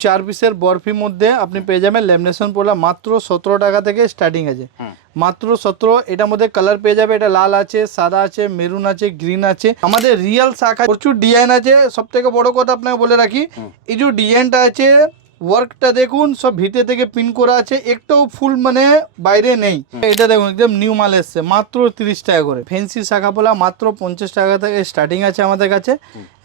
4 পিসের বরফির মধ্যে আপনি পেয়ে যাবেন ল্যামিনেশন পোলা মাত্র 17 টাকা থেকে স্টার্টিং আছে, মাত্র 17। এটার মধ্যে কালার পেয়ে যাবে, এটা লাল আছে, সাদা আছে, মেরুন আছে, গ্রিন আছে। আমাদের রিয়েল শাখা প্রচুর ডিজাইন আছে। সব থেকে বড় কথা আপনাকে বলে রাখি, এই যে ডিজাইনটা আছে ওয়ার্কটা দেখুন, সব ভিতরে থেকে পিন করা আছে, একটাও ফুল মানে বাইরে নেই। এটা দেখুন একদম নিউ মাল এসছে, মাত্র 30 টাকা করে। ফ্যান্সি শাখা পোলা মাত্র 50 টাকা থেকে স্টার্টিং আছে আমাদের কাছে।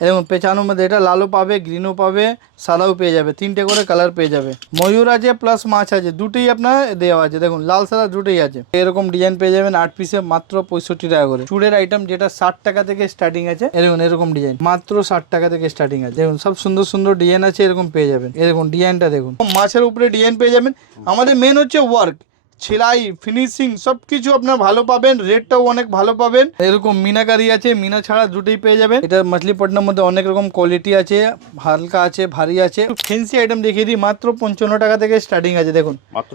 এবং পেছানোর মধ্যে এটা লালও পাবে, গ্রিনও পাবে, সাদাও পেয়ে যাবে, 3টে করে কালার পেয়ে যাবে। ময়ূর আছে প্লাস মাছ আছে, দুটোই আপনার দেওয়া আছে। দেখুন লাল সাদা দুটোই আছে। এরকম ডিজাইন পেয়ে যাবেন 8 পিসে মাত্র 65 টাকা করে। চুড়ের আইটেম যেটা 60 টাকা থেকে স্টার্টিং আছে, এরকম এরকম ডিজাইন মাত্র 60 টাকা থেকে স্টার্টিং আছে। দেখুন সব সুন্দর সুন্দর ডিজাইন আছে, এরকম পেয়ে যাবেন। এরকম ডিজাইনটা দেখুন, মাছের উপরে ডিজাইন পেয়ে যাবেন। আমাদের মেন হচ্ছে ওয়ার্ক, সেলাই, ফিনিশিং সবকিছু আপনার ভালো পাবেন, রেটটাও অনেক ভালো পাবেন। এরকম মিনাকারি আছে, মিনা ছাড়া দুটোই পেয়ে যাবেন। এটা মাছলিপট্টনমের মধ্যে অনেক রকম কোয়ালিটি আছে, হালকা আছে, ভারী আছে। ফ্যান্সি আইটেম দেখিয়ে দিই, মাত্র 55 টাকা থেকে স্টার্টিং আছে। দেখুন মাত্র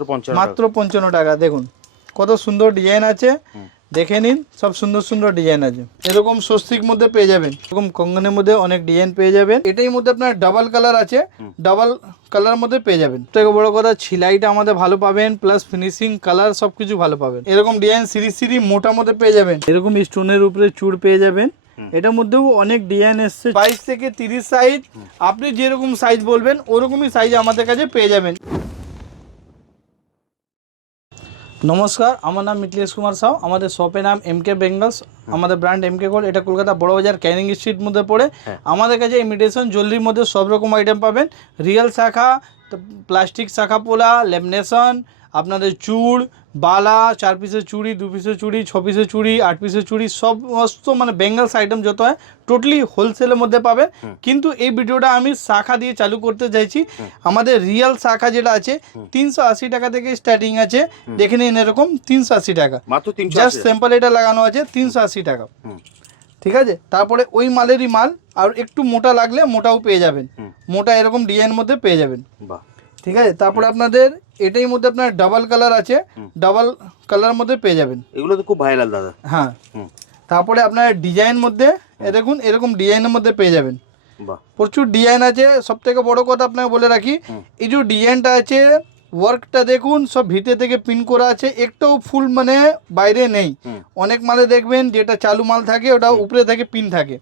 55 টাকা। দেখুন কত সুন্দর ডিজাইন আছে, দেখে নিন, সব সুন্দর সুন্দর ডিজাইন আছে। এরকম স্বস্তিক মধ্যে পেয়ে যাবেন, এরকম কঙ্গনের মধ্যে অনেক ডিজাইন পেয়ে যাবেন। এটাই মধ্যে আপনার ডাবল কালার আছে, ডাবল কালার মধ্যে পেয়ে যাবেন। থেকে বড় কথা সেলাইটা আমাদের ভালো পাবেন, প্লাস ফিনিশিং, কালার সবকিছু ভালো পাবেন। এরকম ডিজাইন সিরি সিরি মোটা মধ্যে পেয়ে যাবেন। এরকম স্টোনের উপরে চূড় পেয়ে যাবেন। এটার মধ্যেও অনেক ডিজাইন এসছে, 22 থেকে 30 সাইজ। আপনি যেরকম সাইজ বলবেন ওরকমই সাইজ আমাদের কাছে পেয়ে যাবেন। নমস্কার, আমার নাম মিথিলেশ কুমার সাউ। আমাদের শপের নাম এমকে বেঙ্গলস, আমাদের ব্র্যান্ড এমকে গোল্ড। এটা কলকাতা বড় বাজার ক্যানিং স্ট্রিট মধ্যে পড়ে। আমাদের কাছে ইমিটেশন জুয়েলারির মধ্যে সব রকম আইটেম পাবেন। রিয়েল শাখা, প্লাস্টিক শাখা পোলা, ল্যামিনেশন, আপনাদের চূড়, বালা, 4 পিসের চুড়ি, 2 পিসের চুড়ি, 6 পিসের চুড়ি, 8 পিসের চুড়ি, সমস্ত মানে বেঙ্গলস আইটেম যত হয় টোটালি হোলসেলের মধ্যে পাবেন। কিন্তু এই ভিডিওটা আমি শাখা দিয়ে চালু করতে চাইছি। আমাদের রিয়েল শাখা যেটা আছে 380 টাকা থেকে স্টার্টিং আছে। দেখে নিন এরকম 380 টাকা, জাস্ট স্যাম্পল এটা লাগানো আছে 380 টাকা। ঠিক আছে, তারপরে ওই মালেরই মাল আর একটু মোটা লাগলে মোটাও পেয়ে যাবেন, মোটা এরকম ডিজাইনের মধ্যে পেয়ে যাবেন। ঠিক আছে, তারপরে আপনাদের এটাই মধ্যে আপনার ডাবল কালার আছে, ডাবল কালার মধ্যে পেয়ে যাবেন। এগুলো তো খুব ভাইরাল দাদা। হ্যাঁ, তারপরে আপনার ডিজাইন মধ্যে দেখুন এরকম ডিজাইনের মধ্যে পেয়ে যাবেন। প্রচুর ডিজাইন আছে। সব থেকে বড় কথা আপনাকে বলে রাখি, এই যে ডিজাইনটা আছে ওয়ার্কটা দেখুন, সব ভিতরে থেকে পিন করা আছে, একটাও ফুল মানে বাইরে নেই। অনেক মালে দেখবেন যেটা চালু মাল থাকে ওটা উপরে থেকে পিন থাকে,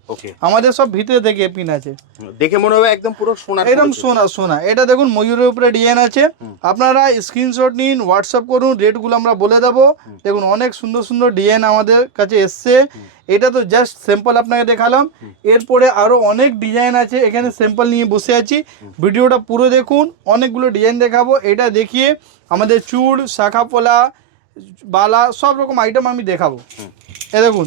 আমাদের সব ভিতরে থেকে পিন আছে। দেখে মনে হবে একদম পুরো সোনা, একদম সোনা সোনা। এটা দেখুন ময়ূরের উপরে ডিজাইন আছে। আপনারা স্ক্রিনশট নিন, হোয়াটসঅ্যাপ করুন, রেটগুলো আমরা বলে দেবো। দেখুন অনেক সুন্দর সুন্দর ডিজাইন আমাদের কাছে এসছে। এটা তো জাস্ট স্যাম্পল আপনাকে দেখালাম, এরপরে আরও অনেক ডিজাইন আছে, এখানে স্যাম্পল নিয়ে বসে আছি। ভিডিওটা পুরো দেখুন, অনেকগুলো ডিজাইন দেখাবো। এটা দেখিয়ে আমাদের চূড়, শাখা পোলা, বালা সব রকম আইটেম আমি দেখাবো। এ দেখুন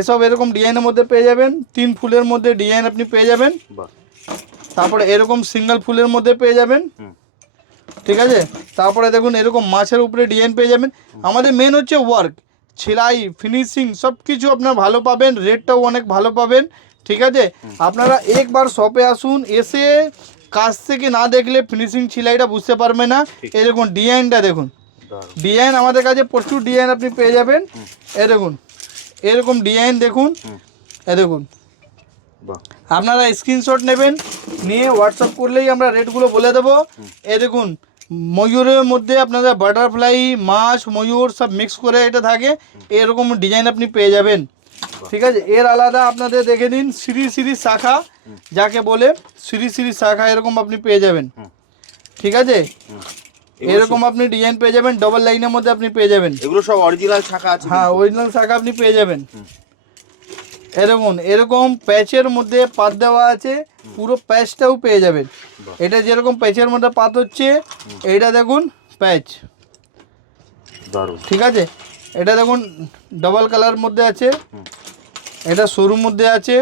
এসব এরকম ডিজাইনের মধ্যে পেয়ে যাবেন, 3 ফুলের মধ্যে ডিজাইন আপনি পেয়ে যাবেন। তারপরে এরকম সিঙ্গেল ফুলের মধ্যে পেয়ে যাবেন। ঠিক আছে, তারপরে দেখুন এরকম মাছের উপরে ডিজাইন পেয়ে যাবেন। আমাদের মেন হচ্ছে ওয়ার্ক, সেলাই, ফিনিশিং সবকিছু আপনার ভালো পাবেন, রেটটাও অনেক ভালো পাবেন। ঠিক আছে, আপনারা একবার শপে আসুন, এসে কাছ থেকে না দেখলে ফিনিশিং সেলাইটা বুঝতে পারবে না। এরকম ডিজাইনটা দেখুন, ডিজাইন আমাদের কাছে প্রচুর ডিজাইন আপনি পেয়ে যাবেন। এ দেখুন এরকম ডিজাইন দেখুন, এ দেখুন। আপনারা স্ক্রিনশট নেবেন, নিয়ে হোয়াটসঅ্যাপ করলেই আমরা রেটগুলো বলে দেবো। এ দেখুন ময়ূরের মধ্যে আপনাদের বাটারফ্লাই, মাছ, ময়ূর সব মিক্স করে এটা থাকে, এরকম ডিজাইন আপনি পেয়ে যাবেন। ঠিক আছে, এর আলাদা আপনাদের দেখে নিন শ্রী শ্রী শাখা, যাকে বলে শ্রী শ্রী শাখা, এরকম আপনি পেয়ে যাবেন। ঠিক আছে, এরকম আপনি ডিজাইন পেয়ে যাবেন, ডবল লাইনের মধ্যে আপনি পেয়ে যাবেন। এগুলো সব অরিজিনাল শাখা আছে। হ্যাঁ, অরিজিনাল শাখা আপনি পেয়ে যাবেন। এরকম এরকম প্যাচের মধ্যে পাত দেওয়া আছে, পুরো প্যাচটাও পেয়ে যাবেন। এটা যেরকম প্যাচের মধ্যে পাত হচ্ছে, এইটা দেখুন প্যাচ। ঠিক আছে, এটা দেখুন ডাবল কালার মধ্যে আছে, এটা সরুর মধ্যে আছে,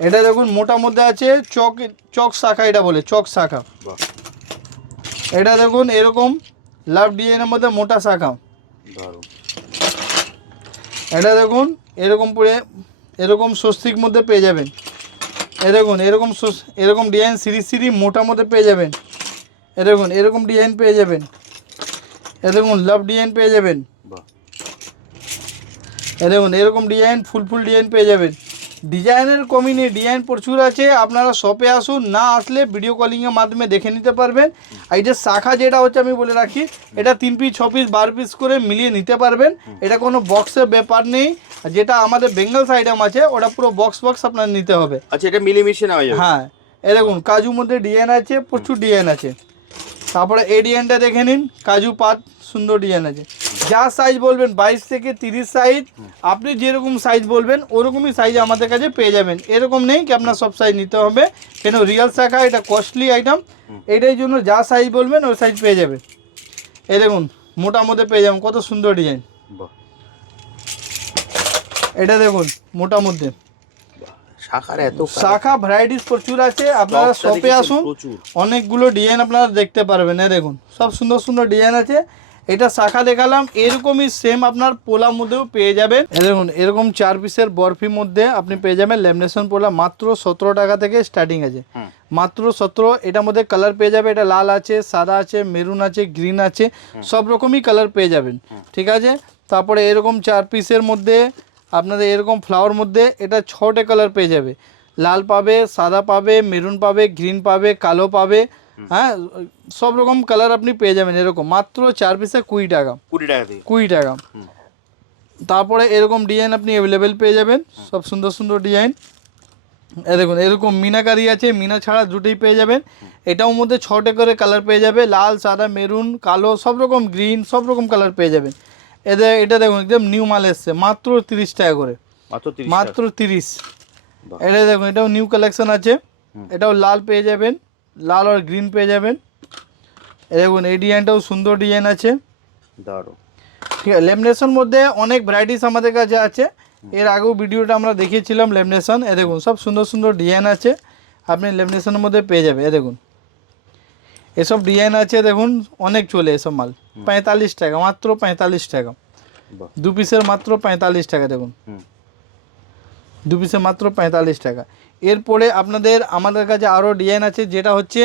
এটা দেখুন মোটা মধ্যে আছে, চক চক শাখা এটা বলে, চক শাখা। এটা দেখুন এরকম লাভ ডিজাইনের মধ্যে মোটা শাখা। এটা দেখুন এরকম পরে এরকম স্বস্তিক মধ্যে পেয়ে যাবেন। এ দেখুন এরকম এরকম ডিজাইন সিরি সিরি মোটা মধ্যে পেয়ে যাবেন। এ দেখুন এরকম ডিজাইন পেয়ে যাবেন। এ দেখুন লাভ ডিজাইন পেয়ে যাবেন। এ দেখুন এরকম ডিজাইন ফুল ফুল ডিজাইন পেয়ে যাবেন। ডিজাইনের কমি নেই, ডিজাইন প্রচুর আছে। আপনারা শপে আসুন, না আসলে ভিডিও কলিংয়ের মাধ্যমে দেখে নিতে পারবেন। আর এই যে শাখা যেটা হচ্ছে আমি বলে রাখি, এটা 3 পিস 6 পিস 12 পিস করে মিলিয়ে নিতে পারবেন। এটা কোনো বক্সের ব্যাপার নেই। যেটা আমাদের বেঙ্গলস আইটেম আছে ওটা পুরো বক্স আপনার নিতে হবে। আচ্ছা, এটা মিলেমিশে নেওয়া যাবে? হ্যাঁ, এই দেখুন কাজুর মধ্যে ডিজাইন আছে, প্রচুর ডিজাইন আছে। তারপরে এই ডিজাইনটা দেখে নিন, কাজু পাত, সুন্দর ডিজাইন আছে। যা সাইজ বলবেন 22 থেকে 30 সাইজ, আপনি যেরকম সাইজ বলবেন ওরকমই সাইজ আমাদের কাছে পেয়ে যাবেন। এরকম নেই কি আপনার সব সাইজ নিতে হবে, কেন রিয়েল শাখা এটা কস্টলি আইটেম, এটাই জন্য যা সাইজ বলবেন ওই সাইজ পেয়ে যাবেন। এই দেখুন মোটার মধ্যে পেয়ে যাবেন, কত সুন্দর ডিজাইন। এটা দেখুন মোটার মধ্যে শাখার এত শাখা ভ্যারাইটিস প্রচুর আছে। আপনারা শপে আসুন, অনেকগুলো ডিজাইন আপনারা দেখতে পারবেন। এই দেখুন সব সুন্দর সুন্দর ডিজাইন আছে। এটা শাখা দেখালাম, এরকমই সেম আপনার পোলার মধ্যেও পেয়ে যাবেন। এই দেখুন এরকম 4 পিসের বরফির মধ্যে আপনি পেয়ে যাবেন ল্যামিনেশন পোলা, মাত্র 17 টাকা থেকে স্টার্টিং আছে, মাত্র 17। এটার মধ্যে কালার পেয়ে যাবে, এটা লাল আছে, সাদা আছে, মেরুন আছে, গ্রিন আছে, সব রকমই কালার পেয়ে যাবেন। ঠিক আছে, তারপরে এরকম 4 পিসের মধ্যে আপনাদের এরকম ফ্লাওয়ার মধ্যে এটা 6টে কালার পেয়ে যাবে। লাল পাবে, সাদা পাবে, মেরুন পাবে, গ্রিন পাবে, কালো পাবে। হ্যাঁ, সব রকম কালার আপনি পেয়ে যাবেন এরকম, মাত্র 4 পিসে 20 টাকা। 20 টাকা। তারপরে এরকম ডিজাইন আপনি অ্যাভেলেবেল পেয়ে যাবেন, সব সুন্দর সুন্দর ডিজাইন। এ দেখুন এরকম মিনাকারি আছে, মিনা ছাড়া দুটোই পেয়ে যাবেন। এটার মধ্যে 6টে করে কালার পেয়ে যাবে, লাল, সাদা, মেরুন, কালো, সব রকম গ্রিন, সব রকম কালার পেয়ে যাবেন। এটা দেখুন একদম নিউ মাল এসছে, মাত্র 30 টাকা করে, মাত্র 30। এটা দেখুন এটাও নিউ কালেকশন আছে, এটাও লাল পেয়ে যাবেন, লাল আর গ্রিন পেয়ে যাবেন। দেখুন এই ডিজাইনটাও সুন্দর ডিজাইন আছে, ঠিক আছে। ল্যামিনেশন মধ্যে অনেক ভ্যারাইটিস আমাদের কাছে আছে, এর আগেও ভিডিওটা আমরা দেখিয়েছিলাম ল্যামিনেশন। এ দেখুন সব সুন্দর সুন্দর ডিজাইন আছে, আপনি ল্যামিনেশনের মধ্যে পেয়ে যাবে। এ দেখুন এসব ডিজাইন আছে, দেখুন অনেক চলে এসব মাল। 45 টাকা, মাত্র 45 টাকা 2 পিসের, মাত্র 45 টাকা। দেখুন 2 পিসের মাত্র 45 টাকা। এরপরে আপনাদের আমাদের কাছে আরও ডিজাইন আছে, যেটা হচ্ছে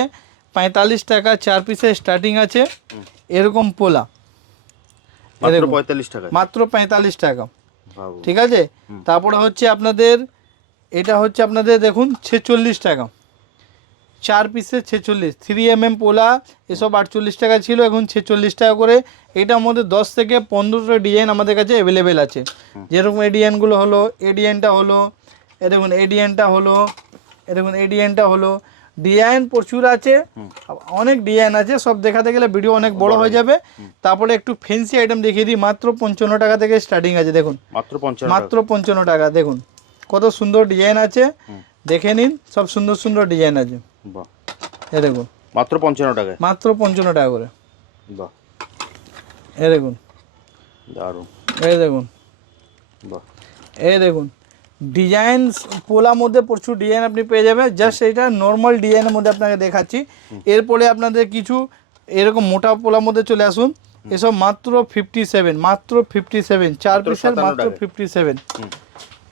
45 টাকা 4 পিসের স্টার্টিং আছে। এরকম পোলা মাত্র 45 টাকা, ঠিক আছে। তারপরে হচ্ছে আপনাদের এটা হচ্ছে আপনাদের দেখুন 46 টাকা 4 পিসের, 46 3mm পোলা, এসব 48 টাকা ছিল, এখন 46 টাকা করে। এটার মধ্যে 10 থেকে 15টা ডিজাইন আমাদের কাছে অ্যাভেলেবেল আছে। যেরকম এই ডিজাইনগুলো হলো, এই ডিজাইনটা হলো, এ দেখুন এই ডিজাইনটা হলো, এ দেখুন এই ডিজাইনটা হলো। ডিজাইন প্রচুর আছে, অনেক ডিজাইন আছে, সব দেখাতে গেলে ভিডিও অনেক বড় হয়ে যাবে। তারপরে একটু ফ্যান্সি আইটেম দেখিয়ে দিই, মাত্র 55 টাকা থেকে স্টার্টিং আছে। দেখুন মাত্র 55 টাকা। দেখুন কত সুন্দর ডিজাইন আছে, দেখে নিন, সব সুন্দর সুন্দর ডিজাইন আছে। এ দেখুন মাত্র 55 টাকা, মাত্র 55 টাকা করে। বাহ, এ দেখুন দারুণ। এই দেখুন, বাহ, এই দেখুন ডিজাইন পোলার মধ্যে প্রচুর ডিজাইন আপনি পেয়ে যাবেন। জাস্ট এটা নর্মাল ডিজাইনের মধ্যে আপনাকে দেখাচ্ছি। এরপরে আপনাদের কিছু এরকম মোটা পোলার মধ্যে চলে আসুন, এসব মাত্র 57, মাত্র 57 4 পিসের, মাত্র 57।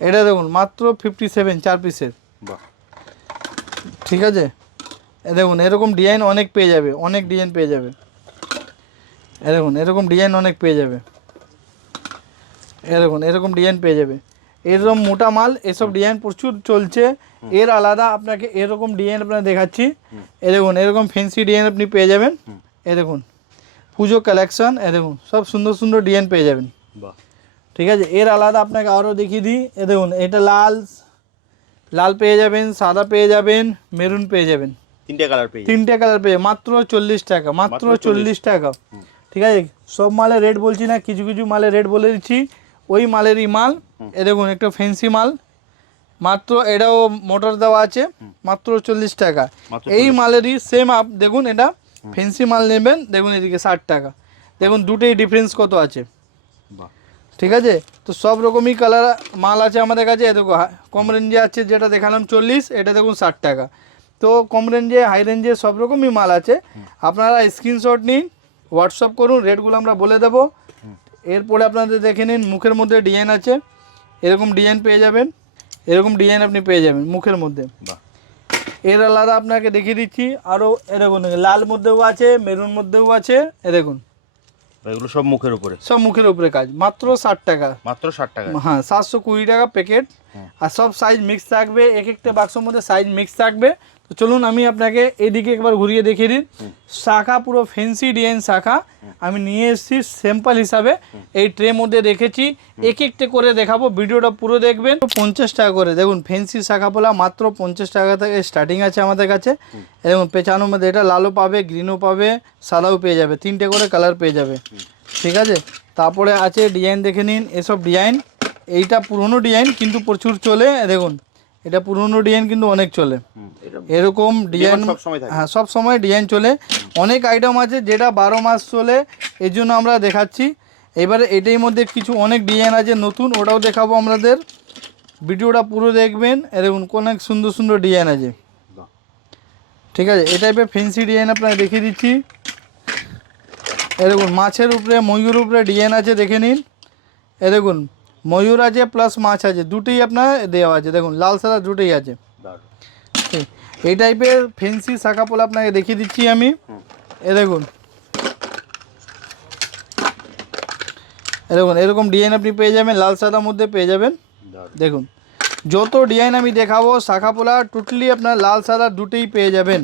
এটা দেখুন মাত্র 57 4 পিসের, ঠিক আছে। দেখুন এরকম ডিজাইন অনেক পেয়ে যাবে, অনেক ডিজাইন পেয়ে যাবে। দেখুন এরকম ডিজাইন অনেক পেয়ে যাবে, দেখুন এরকম ডিজাইন পেয়ে যাবে। এরকম মোটা মাল, এসব ডিজাইন প্রচুর চলছে। এর আলাদা আপনাকে এরকম ডিজাইন আপনারা দেখাচ্ছি। এ দেখুন এরকম ফ্যান্সি ডিজাইন আপনি পেয়ে যাবেন। এ দেখুন পুজো কালেকশন, এ দেখুন সব সুন্দর সুন্দর ডিজাইন পেয়ে যাবেন, ঠিক আছে। এর আলাদা আপনাকে আরও দেখিয়ে দিই। এ দেখুন এটা লাল, লাল পেয়ে যাবেন, সাদা পেয়ে যাবেন, মেরুন পেয়ে যাবেন, 3টে কালার পেয়ে মাত্র 40 টাকা, মাত্র 40 টাকা, ঠিক আছে। সব মালের রেট বলছি না, কিছু কিছু মালের রেট বলে দিচ্ছি, ওই মালেরই মাল। এ দেখুন একটা ফ্যান্সি মাল, মাত্র এটাও মোটর দেওয়া আছে, মাত্র 40 টাকা। এই মালেরই সেম আপ দেখুন, এটা ফ্যান্সি মাল নেবেন, দেখুন এদিকে 60 টাকা। দেখুন দুটোই ডিফারেন্স কত আছে, ঠিক আছে। তো সব রকমই কালার মাল আছে আমাদের কাছে। দেখো কম রেঞ্জে আছে, যেটা দেখালাম 40, এটা দেখুন 60 টাকা। তো কম রেঞ্জে, হাই রেঞ্জে সব রকমই মাল আছে। আপনারা স্ক্রিনশট নিন, হোয়াটসঅ্যাপ করুন, রেটগুলো আমরা বলে দেবো। এরপরে আপনাদের দেখে নিন, মুখের মধ্যে ডিজাইন আছে, এরকম ডিজাইন পেয়ে যাবেন, এরকম ডিজাইন আপনি পেয়ে যাবেন মুখের মধ্যে। এর আলাদা আপনাকে দেখিয়ে দিচ্ছি আরও। এ দেখুন লাল মধ্যেও আছে, মেরুন মধ্যেও আছে, এ দেখুন এগুলো সব মুখের উপরে, সব মুখের উপরে কাজ, মাত্র 60 টাকা। মাত্র 60 টাকা। হ্যাঁ 720 টাকা প্যাকেট। আর সব সাইজ মিক্স থাকবে, এক একটা বাক্সের মধ্যে সাইজ মিক্স থাকবে। তো চলুন আমি আপনাকে এদিকে একবার ঘুরিয়ে দেখিয়ে দিন। শাখা পুরো ফ্যান্সি ডিজাইন শাখা আমি নিয়ে এসেছি স্যাম্পল হিসাবে, এই ট্রে মধ্যে রেখেছি, এক একটা করে দেখাবো, ভিডিওটা পুরো দেখবেন। 50 টাকা করে দেখুন ফ্যান্সি শাখা পোলা, মাত্র 50 টাকা থেকে স্টার্টিং আছে আমাদের কাছে। এবং পেছানোর মধ্যে এটা লালও পাবে, গ্রিনও পাবে, সাদাও পেয়ে যাবে, 3টে করে কালার পেয়ে যাবে, ঠিক আছে। তারপরে আছে ডিজাইন দেখে নিন, এসব ডিজাইন, এইটা পুরনো ডিজাইন কিন্তু প্রচুর চলে, দেখুন এটা পুরনো ডিজাইন কিন্তু অনেক চলে, এরকম ডিজাইন। হ্যাঁ সব সময় ডিজাইন চলে, অনেক আইটেম আছে যেটা 12 মাস চলে, এর জন্য আমরা দেখাচ্ছি। এবারে এটার মধ্যে কিছু অনেক ডিজাইন আছে নতুন, ওটাও দেখাবো আপনাদের, ভিডিওটা পুরো দেখবেন। এরকম অনেক সুন্দর সুন্দর ডিজাইন আছে, ঠিক আছে। এই টাইপের ফ্যান্সি ডিজাইন আপনাকে দেখিয়ে দিচ্ছি। এরকম মাছের উপরে, ময়ূর উপরে ডিজাইন আছে, দেখে নিন। এ দেখুন ময়ূর আছে প্লাস মাছ আছে, দুটোই আপনার দেওয়া আছে, দেখুন লাল সাদা দুটোই আছে। এই টাইপের ফ্যান্সি শাখা পোলা আপনাকে দেখিয়ে দিচ্ছি আমি। এ দেখুন, দেখুন এরকম ডিজাইন আপনি পেয়ে যাবেন, লাল সাদার মধ্যে পেয়ে যাবেন। দেখুন যত ডিজাইন আমি দেখাবো শাখা পোলা টোটালি আপনার লাল সাদা দুটোই পেয়ে যাবেন।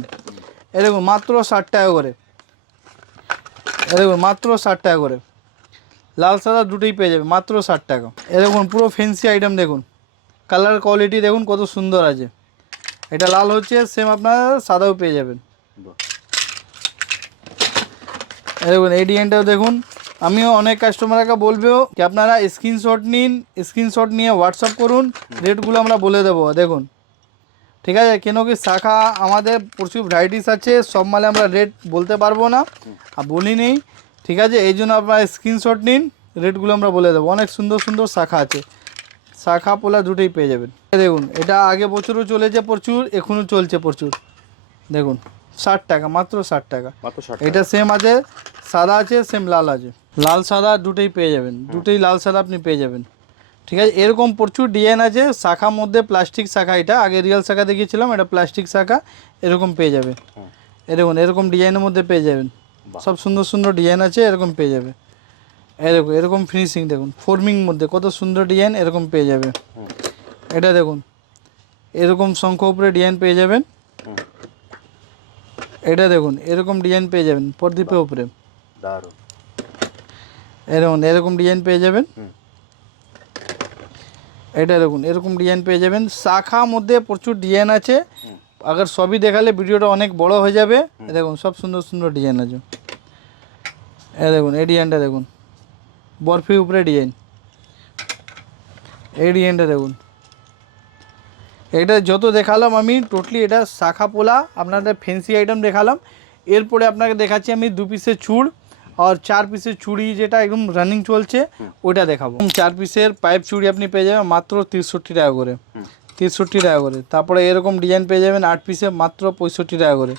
এরকম মাত্র 60 টাকা করে, এরকম মাত্র 60 টাকা করে, লাল সাদা দুটোই পেয়ে যাবে মাত্র 60 টাকা। এরকম পুরো ফ্যান্সি আইটেম দেখুন, কালার কোয়ালিটি দেখুন কত সুন্দর আছে। এটা লাল হচ্ছে, সেম আপনার সাদাও পেয়ে যাবেন। দেখুন এই ডিজাইনটাও দেখুন, আমিও অনেক কাস্টমারকে বলবো কি আপনারা স্ক্রিনশট নিন, স্ক্রিনশট নিয়ে হোয়াটসঅ্যাপ করুন, রেটগুলো আমরা বলে দেবো। দেখুন ঠিক আছে, কেন কি শাখা আমাদের প্রচুর ভ্যারাইটিস আছে, সব মালে আমরা রেট বলতে পারবো না আর বলি নেই, ঠিক আছে। এই জন্য আপনারা স্ক্রিনশট নিন, রেটগুলো আমরা বলে দেবো। অনেক সুন্দর সুন্দর শাখা আছে, শাখা পোলা দুটোই পেয়ে যাবেন। দেখুন এটা আগে বছরও চলেছে প্রচুর, এখনও চলছে প্রচুর। দেখুন 60 টাকা, মাত্র 60 টাকা। এটা সেম আছে, সাদা আছে, সেম লাল আছে, লাল সাদা দুটোই পেয়ে যাবেন, দুটোই লাল সাদা আপনি পেয়ে যাবেন, ঠিক আছে। এরকম প্রচুর ডিজাইন আছে শাখার মধ্যে, প্লাস্টিক শাখা, এটা আগে রিয়েল শাখা দেখিয়েছিলাম, এটা প্লাস্টিক শাখা, এরকম পেয়ে যাবে। এরকম এরকম ডিজাইনের মধ্যে পেয়ে যাবেন, সব সুন্দর সুন্দর ডিজাইন আছে, এরকম পেয়ে যাবে। এরকম এরকম ফিনিশিং দেখুন, ফর্মিং মধ্যে কত সুন্দর ডিজাইন, এরকম পেয়ে যাবে। এটা দেখুন এরকম শঙ্খ উপরে ডিজাইন পেয়ে যাবেন। এটা দেখুন এরকম ডিজাইন পেয়ে যাবেন প্রদীপের উপরে, এরকম এরকম ডিজাইন পেয়ে যাবেন। এটা দেখুন এরকম ডিজাইন পেয়ে যাবেন। শাখা মধ্যে প্রচুর ডিজাইন আছে, আবার সবই দেখালে ভিডিওটা অনেক বড় হয়ে যাবে। দেখুন সব সুন্দর সুন্দর ডিজাইন আছে। এ দেখুন এই ডিজাইনটা দেখুন, বরফির উপরে ডিজাইন, এই ডিজাইনটা দেখুন। এটা যত দেখালাম আমি টোটালি এটা শাখা পোলা, আপনাদের ফ্যান্সি আইটেম দেখালাম। এরপরে আপনাকে দেখাচ্ছি আমি 2 পিসের চুড় আর 4 পিসের চুড়ি, যেটা একদম রানিং চলছে ওইটা দেখাবো। 4 পিসের পাইপ চুড়ি আপনি পেয়ে যাবেন মাত্র 63 টাকা করে, 63 টাকা করে। তারপরে এরকম ডিজাইন পেয়ে যাবেন 8 পিসে মাত্র 65 টাকা করে।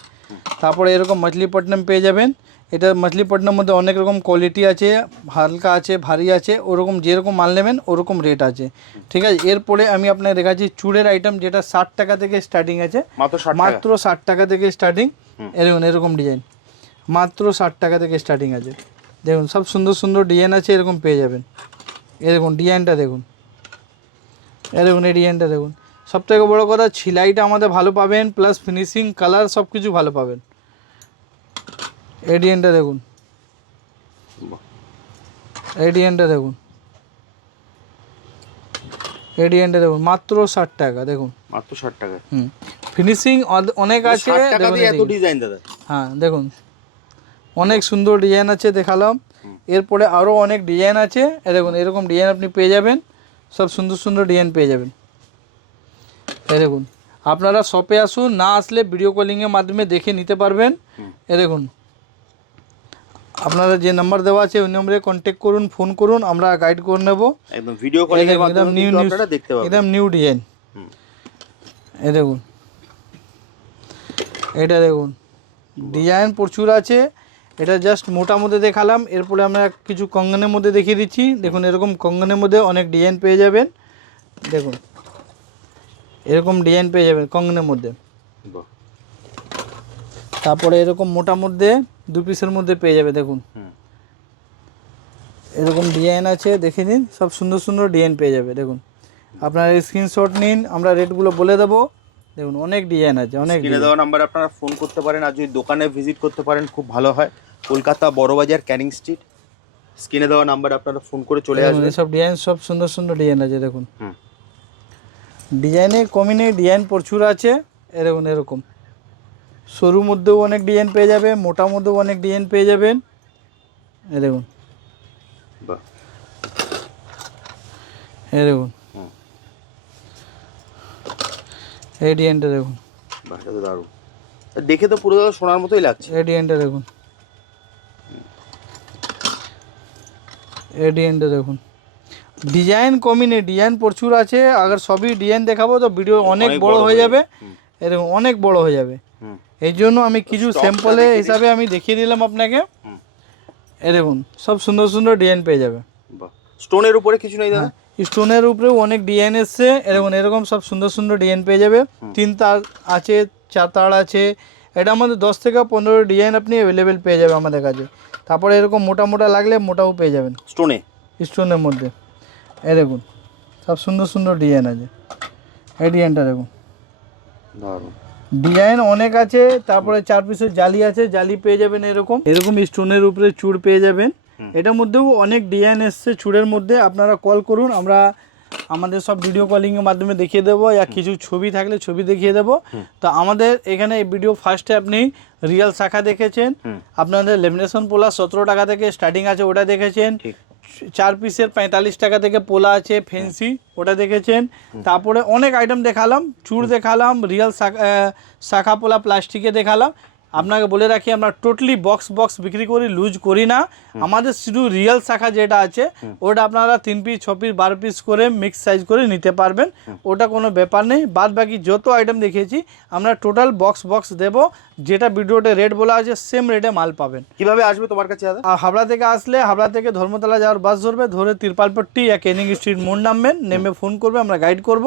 তারপরে এরকম মছলিপট্টনম পেয়ে যাবেন, এটা মছলিপট্টনমের মধ্যে অনেক রকম কোয়ালিটি আছে, হালকা আছে, ভারী আছে, ওরকম যেরকম মাল নেবেন ওরকম রেট আছে, ঠিক আছে। এরপরে আমি আপনাকে দেখাচ্ছি চুড়ের আইটেম, যেটা 60 টাকা থেকে স্টার্টিং আছে, মাত্র 60 টাকা থেকে স্টার্টিং। এরকম এরকম ডিজাইন মাত্র 60 টাকা থেকে স্টার্টিং আছে। দেখুন সব সুন্দর সুন্দর ডিজাইন আছে, এরকম পেয়ে যাবেন। এরকম ডিজাইনটা দেখুন, এরকম এই ডিজাইনটা দেখুন। সবথেকে বড় কথা ছিলাইটা আমাদের ভালো পাবেন, প্লাস ফিনিশিং, কালার সব কিছু ভালো পাবেন। এই ডিজাইনটা দেখুন, এই ডিজাইনটা দেখুন, এই ডিজাইনটা দেখুন, মাত্র 60 টাকা। দেখুন মাত্র 60 টাকা। ফিনিশিং অনেক আছে, 60 টাকা দিয়ে এত ডিজাইন দাদা। হ্যাঁ দেখুন অনেক সুন্দর ডিজাইন আছে দেখালাম। এরপরে আরও অনেক ডিজাইন আছে, দেখুন এরকম ডিজাইন আপনি পেয়ে যাবেন, সব সুন্দর সুন্দর ডিজাইন পেয়ে যাবেন। এই দেখুন আপনারা শপে আসুন, না আসলে ভিডিও কলিংয়ের মাধ্যমে দেখে নিতে পারবেন। এ দেখুন আপনারা যে নাম্বার দেওয়া আছে ওই নম্বরে কন্ট্যাক্ট করুন, ফোন করুন, আমরা গাইড করে নেব। একদম ভিডিও কলিং এর মাধ্যমে কিন্তু আপনারা দেখতে পাবেন, একদম নিউ ডিজাইন। এই দেখুন এটা দেখুন ডিজাইন প্রচুর আছে, এটা জাস্ট মোটা মধ্যে দেখালাম। এরপরে আমরা কিছু কঙ্গনের মধ্যে দেখিয়ে দিচ্ছি। দেখুন এরকম কঙ্গনের মধ্যে অনেক ডিজাইন পেয়ে যাবেন, দেখুন এরকম ডিজাইন পেয়ে যাবেন কঙ্গনের মধ্যে। তারপরে এরকম মোটা মধ্যে 2 পিসের মধ্যে পেয়ে যাবে, দেখুন এরকম ডিজাইন আছে, দেখে নিন, সব সুন্দর সুন্দর ডিজাইন পেয়ে যাবে। দেখুন আপনারা স্ক্রিনশট নিন, আমরা রেটগুলো বলে দেবো। দেখুন অনেক ডিজাইন আছে, অনেক স্ক্রিনে দেওয়া নাম্বারে আপনারা ফোন করতে পারেন, আর যদি দোকানে ভিজিট করতে পারেন খুব ভালো হয়। কলকাতা বড়বাজার ক্যানিং স্ট্রিট। স্ক্রিনে দেওয়া নাম্বারে আপনারা ফোন করে চলে আসবেন। সব ডিজাইন, সব সুন্দর সুন্দর ডিজাইন আছে। দেখুন হুম, ডিজাইনে কমই নেই, ডিজাইন প্রচুর আছে। এরকম এরকম সরুর মধ্যেও অনেক ডিজাইন পেয়ে যাবে, মোটার মধ্যেও অনেক ডিজাইন পেয়ে যাবেন। এ দেখুন, বাহ, এ দেখুন হুম, এই ডিজাইনটা দেখুন, বাহ, এটা তো দারুণ। দেখে তো পুরো সোনার মতোই লাগছে। এই ডিজাইনটা দেখুন, এই ডিজাইনটা দেখুন। ডিজাইন কমই নেই, ডিজাইন প্রচুর আছে। আগে সবই ডিজাইন দেখাবো তো ভিডিও অনেক বড় হয়ে যাবে। এরকম অনেক বড় হয়ে যাবে, হুম, এই জন্য আমি কিছু স্টকটা স্যাম্পলে দেখিয়ে দিই। হিসাবে আমি দেখিয়ে দিলাম আপনাকে। হুম, এ দেখুন সব সুন্দর সুন্দর ডিজাইন পেয়ে যাবে। বাহ, স্টোনের উপরে কিছু নেই দাদা? স্টোনের উপরেও অনেক ডিজাইন এসছে। এরকম এরকম সব সুন্দর সুন্দর ডিজাইন পেয়ে যাবে। 3 তার আছে, 4 তার আছে। এটার মধ্যে 10 থেকে 15 ডিজাইন আপনি অ্যাভেলেবেল পেয়ে যাবে আমাদের কাছে। তারপরে এরকম মোটা মোটা লাগলে মোটাও পেয়ে যাবেন স্টোনে। স্টোনের মধ্যে। এই দেখুন সব সুন্দর সুন্দর ডিজাইন আছে। এই ডিজাইনটা দেখুন, দারুণ। ডিজাইন অনেক আছে। তারপরে 4 পিসের জালি আছে, জালি পেয়ে যাবেন। এরকম এরকম স্টোনের উপরে চূড় পেয়ে যাবেন। এটার মধ্যেও অনেক ডিজাইন এসছে চূড়ের মধ্যে। আপনারা কল করুন, আমরা আমাদের সব ভিডিও কলিংয়ের মাধ্যমে দেখিয়ে দেবো, या কিছু ছবি থাকলে ছবি দেখিয়ে দেবো। তো আমাদের এখানে এই ভিডিও ফার্স্টে আপনি রিয়েল শাখা দেখেছেন, আপনাদের লেমিনেশন পোলা 17 টাকা থেকে স্টার্টিং আছে, ওটা দেখেছেন। ঠিক। 4 পিসের 45 টাকা থেকে পোলা আছে ফেন্সি, ওটা দেখেছেন। তারপরে অনেক আইটেম দেখালাম, চূড় দেখালাম, রিয়েল শাখা পোলা প্লাস্টিকে দেখালাম। আপনাকে বলে রাখি, আমরা টোটালি বক্স বক্স বিক্রি করি, লুজ করি না। আমাদের শুধু রিয়েল শাখা যেটা আছে ওটা আপনারা 3 পিস 6 পিস 12 পিস করে মিক্স সাইজ করে নিতে পারবেন, ওটা কোনো ব্যাপার নেই। বাদ বাকি যত আইটেম দেখিয়েছি আমরা টোটাল বক্স বক্স দেবো, যেটা ভিডিওতে রেট বলা আছে সেম রেটে মাল পাবেন। কিভাবে আসবে তোমার কাছে দাদা? আর হাবড়া থেকে আসলে, হাবড়া থেকে ধর্মতলা যাওয়ার বাস ধরবে, ধরে তিরপালপট্টি या ক্যানিং স্ট্রিট মোড় নামবেন, নেমে ফোন করবে, আমরা গাইড করব।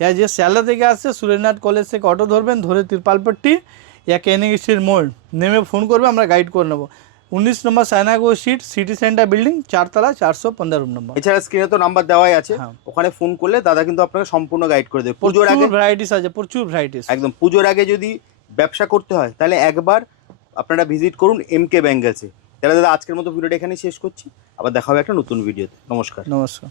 या যে শিয়ালদা থেকে আসছে সুরেন্দ্রনাথ কলেজ থেকে অটো ধরবেন, ধরে তিরপালপট্টি या ক্যানিং স্ট্রিট মোড় নেমে ফোন করবে, আমরা গাইড করে নেবো। 19 নম্বর সায়নাগর স্ট্রিট, সিটি সেন্টার বিল্ডিং, 4 তলা, 415 রুম নম্বর। এছাড়া স্ক্রিনে তো নাম্বার দেওয়াই আছে, হ্যাঁ। ওখানে ফোন করলে দাদা কিন্তু আপনাকে সম্পূর্ণ গাইড করে দেবে। পুজোর আগে প্রচুর ভ্যারাইটিস আছে, প্রচুর ভ্যারাইটিস। একদম পুজোর আগে যদি ব্যবসা করতে হয় তাহলে একবার আপনারা ভিজিট করুন এমকে ব্যাঙ্গেলসে। তাহলে দাদা আজকের মতো ভিডিওটা এখানেই শেষ করছি, আবার দেখা হবে একটা নতুন ভিডিওতে। নমস্কার। নমস্কার।